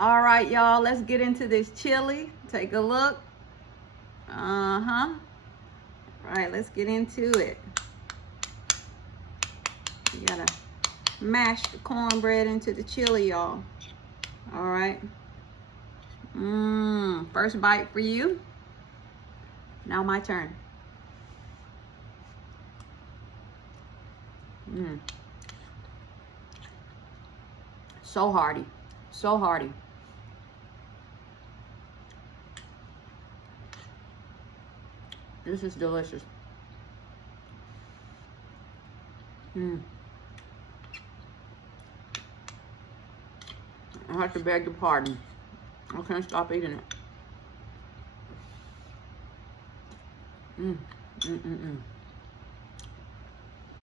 All right, y'all, let's get into this chili. Take a look. All right, let's get into it. You gotta mash the cornbread into the chili, y'all. All right. First bite for you. Now my turn. So hearty. So hearty. This is delicious. I have to beg your pardon. I can't stop eating it.